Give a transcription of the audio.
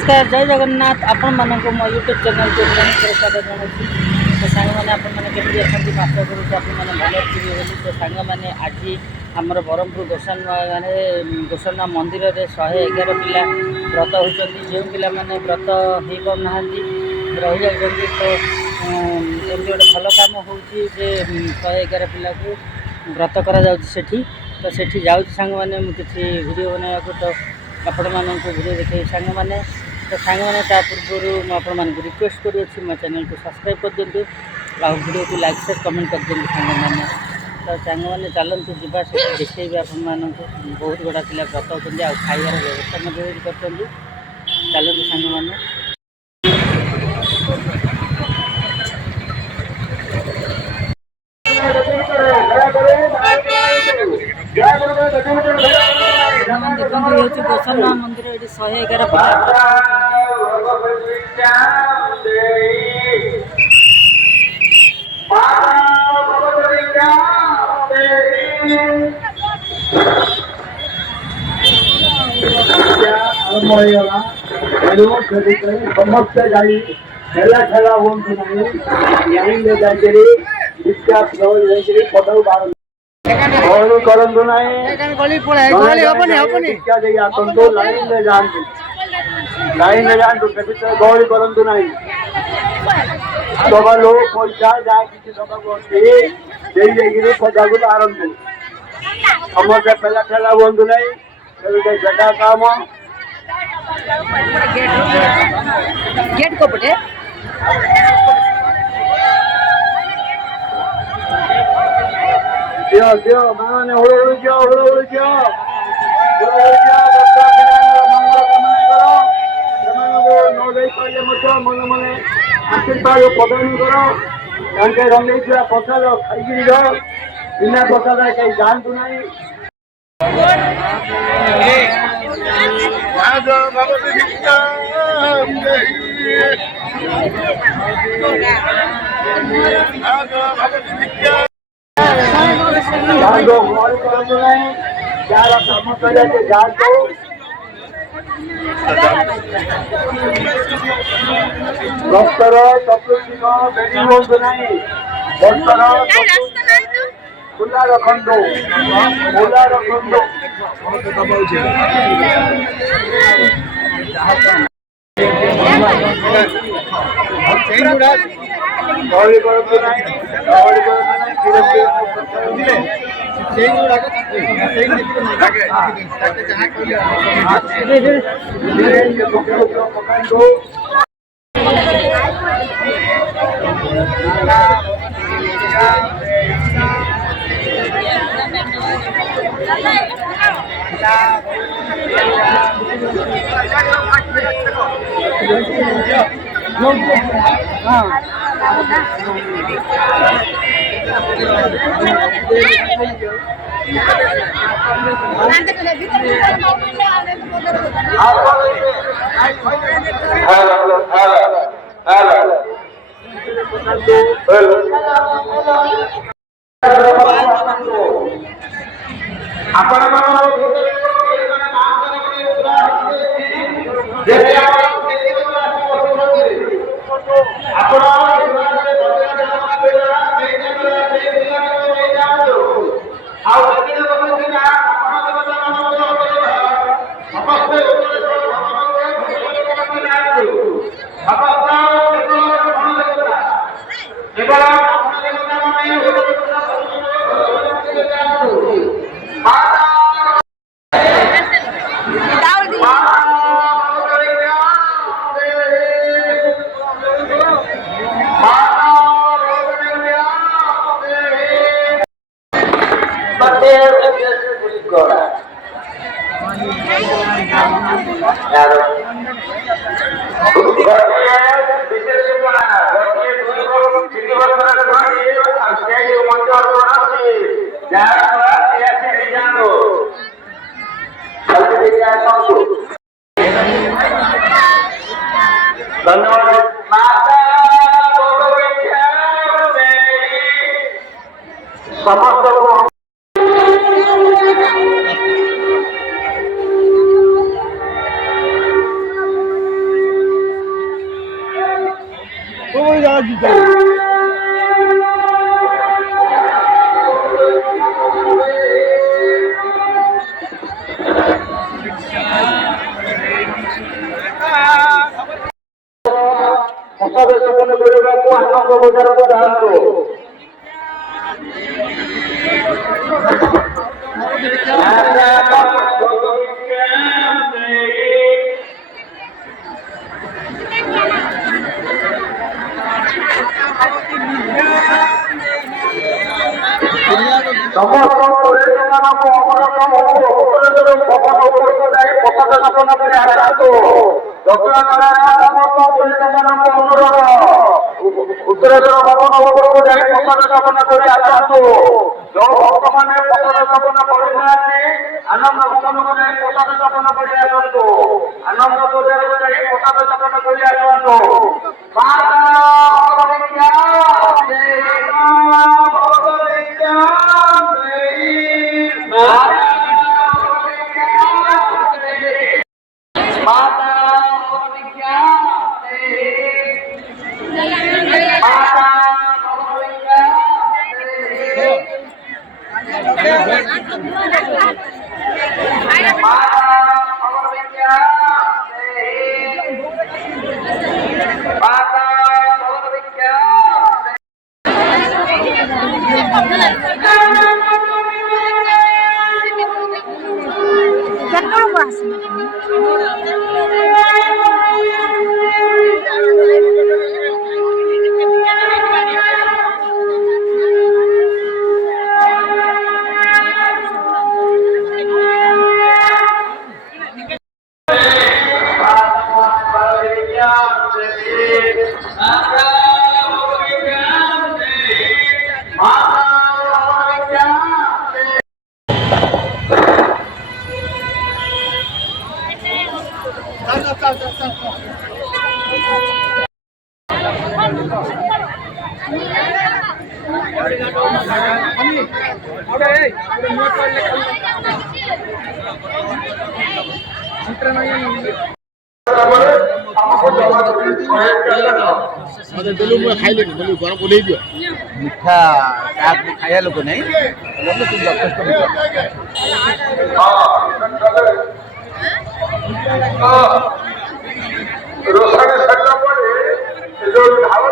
नमस्कार जय जगन्नाथ आपण मानक मो यूट्यूब चैनल को स्वागत जनाऊँ। तो सांग मैंने आपमि अच्छा आशा करूँ आपण मैंने भल थे बोली। तो सांग मैंने आज आमर ब्रह्मपुर गोसाणा मंदिर में 111 पिला व्रत होती जो पिला माने व्रत हो पाना रही जाती। तो एमती गोटे भल कम हो 111 पिला को व्रत करा तो सेठी जाऊँ सांग मैंने किसी वीडियो बनाया तो आपण मानक वीडियो देखे सांग मैंने। तो सांग मैंने पूर्व आपण मान रिक्वेस्ट करूँ मो चैनल को सब्सक्राइब कर दिंतु आ वीडियो को लाइक शेयर कमेंट कर दिंतु सांग मैंने। तो सांग मैंने चलतु जावा सब देखिए आपण मानक बहुत गुड़ा पिला व्रत होती आ खाइबार व्यवस्था कर चलतु सांग मैंने। देखते गोसाणा मंदिर ये 111 समस्त जाई खेला खेला करंतु लाइन में जानतु गहली करंतु नहीं दबा लोग पैसा जहाँ किसी दबा पदा को आरंभ समस्त खेला खेला बंधु नहीं जगह काम गेट को पटे दियो दियो माने हुड़ जाओ मन मन आशीर्वाद प्रदान कर रंगे प्रसाद खाई बिना प्रसाद कहीं जानतु नहीं भक्तर चतुर्दिन बेड़ी हूँ नहीं भक्तर खुला रखंतु समस्त ପ୍ରସାଦ ସେବନ କରିବାକୁ ଆନନ୍ଦ ବଜାରକୁ ଯାଆନ୍ତୁ। ସମସ୍ତ ପୁରୋହିତମାନଙ୍କୁ ଅବରୋଧ ପବନ ଉପରକୁ ଯାଇ ପ୍ରସାଦ ସେବନ କରି ଆସନ୍ତୁ। ଦକ୍ଷିଣ କାଳିଆ ସମସ୍ତ ପୁରୋହିତମାନଙ୍କୁ ଅନୁରୋଧ ଉତ୍ତରେଶ୍ୱର ଭବନ ଉପରକୁ ଯାଇ ପ୍ରସାଦ ସେବନ କରି ଆସନ୍ତୁ। ଯେଉଁ ଭକ୍ତମାନେ ପ୍ରସାଦ ସେବନ କରିନାହାନ୍ତି ଆନନ୍ଦ ଭବନକୁ ଯାଇ ପ୍ରସାଦ ସେବନ କରି ଆସନ୍ତୁ। ଆନନ୍ଦ ବଜାରକୁ ଯାଇ ପ୍ରସାଦ ସେବନ କରି ଆସନ୍ତୁ। ମିଠା କାହାକୁ ଖାଇବା ଲୋକ ନାହିଁ ଯଥେଷ୍ଟ ରୋଷେଇ ସରିଲା ପରେ ଯୋଉ ଢାଳ